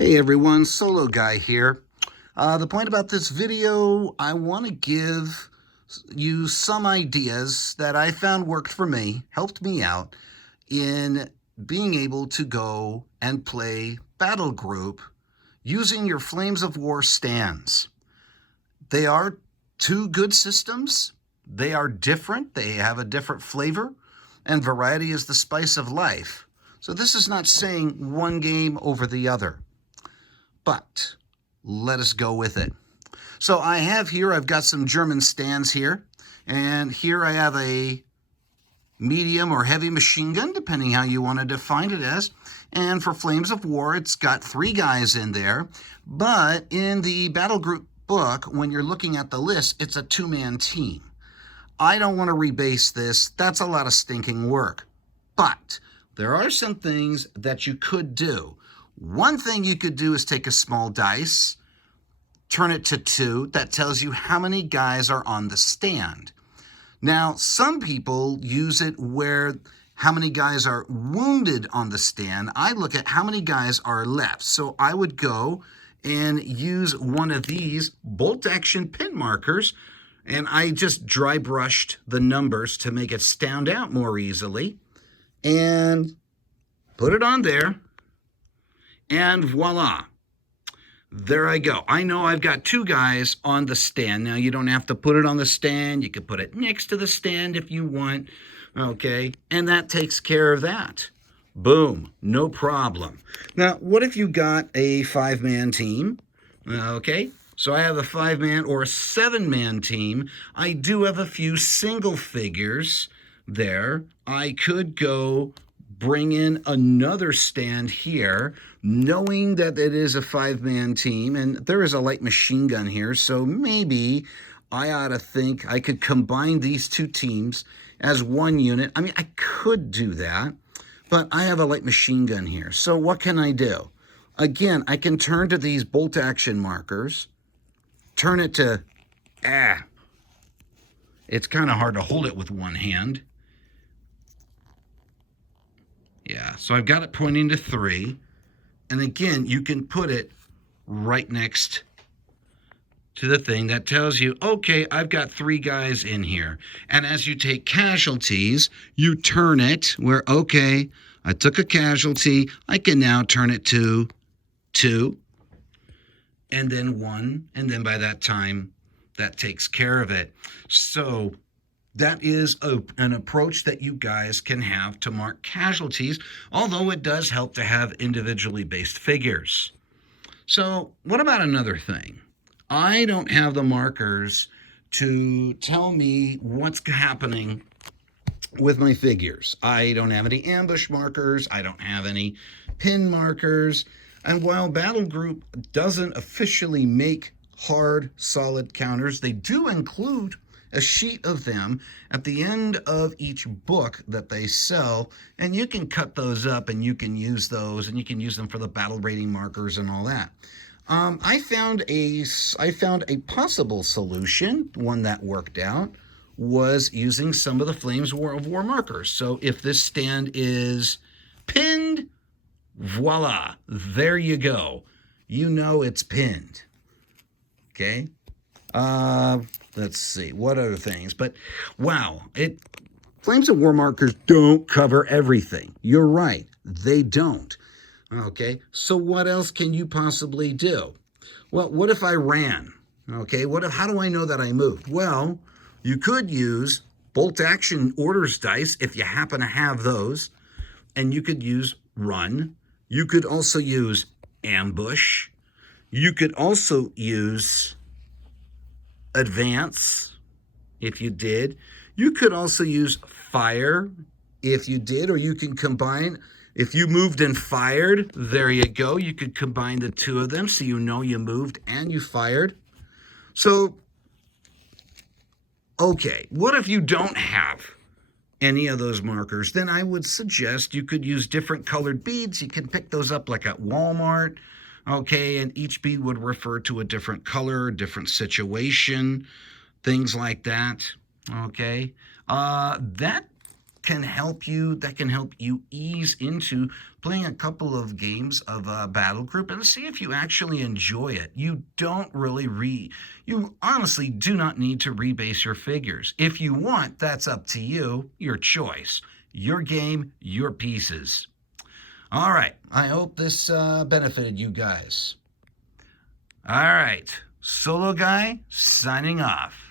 Hey everyone, Solo Guy here. The point about this video, I want to give you some ideas that I found worked for me, helped me out in being able to go and play Battlegroup using your Flames of War stands. They are two good systems. They are different. They have a different flavor, and variety is the spice of life. So this is not saying one game over the other. But let us go with it. So I've got some German stands here, and here I have a medium or heavy machine gun, depending how you want to define it as. And for Flames of War, it's got 3 guys in there. But in the Battlegroup book, when you're looking at the list, it's a 2-man team. I don't want to rebase this. That's a lot of stinking work. But there are some things that you could do. One thing you could do is take a small dice, turn it to 2. That tells you how many guys are on the stand. Now, some people use it where how many guys are wounded on the stand. I look at how many guys are left. So I would go and use one of these bolt action pin markers, and I just dry brushed the numbers to make it stand out more easily, and put it on there. And voila, there I go. I know I've got 2 guys on the stand. Now, you don't have to put it on the stand. You can put it next to the stand if you want, okay? And that takes care of that. Boom, no problem. Now, what if you got a 5-man team? Okay, so I have a 5-man or a 7-man team. I do have a few single figures there. I could go bring in another stand here, knowing that it is a 5-man team, and there is a light machine gun here, so maybe I ought to think I could combine these 2 teams as one unit. I mean, I could do that, but I have a light machine gun here, so what can I do? Again, I can turn to these bolt action markers, turn it to, it's kind of hard to hold it with one hand. Yeah, so I've got it pointing to 3. And again, you can put it right next to the thing that tells you, okay, I've got 3 guys in here. And as you take casualties, you turn it where, okay, I took a casualty. I can now turn it to 2 and then 1. And then by that time, that takes care of it. So that is an approach that you guys can have to mark casualties, although it does help to have individually based figures. So what about another thing? I don't have the markers to tell me what's happening with my figures. I don't have any ambush markers. I don't have any pin markers. And while Battlegroup doesn't officially make hard, solid counters, they do include a sheet of them at the end of each book that they sell, and you can cut those up and you can use those, and you can use them for the battle rating markers and all that. I found a possible solution. One that worked out was using some of the Flames of War markers. So if this stand is pinned, voila, there you go. You know it's pinned. Okay. Let's see, what other things? But wow, Flames of War markers don't cover everything. You're right, they don't. Okay, so what else can you possibly do? Well, what if I ran? Okay, how do I know that I moved? Well, you could use bolt action orders dice if you happen to have those, and you could use run. You could also use ambush. You could also use advance if you did. You could also use fire if you did, or you can combine. If you moved and fired, there you go. You could combine the 2 of them so you know you moved and you fired. So, okay, what if you don't have any of those markers? Then I would suggest you could use different colored beads. You can pick those up like at Walmart. Okay, and each bead would refer to a different color, different situation, things like that. Okay, that can help you ease into playing a couple of games of Battlegroup and see if you actually enjoy it. You honestly do not need to rebase your figures. If you want, that's up to you, your choice, your game, your pieces. All right, I hope this benefited you guys. All right, Solo Guy signing off.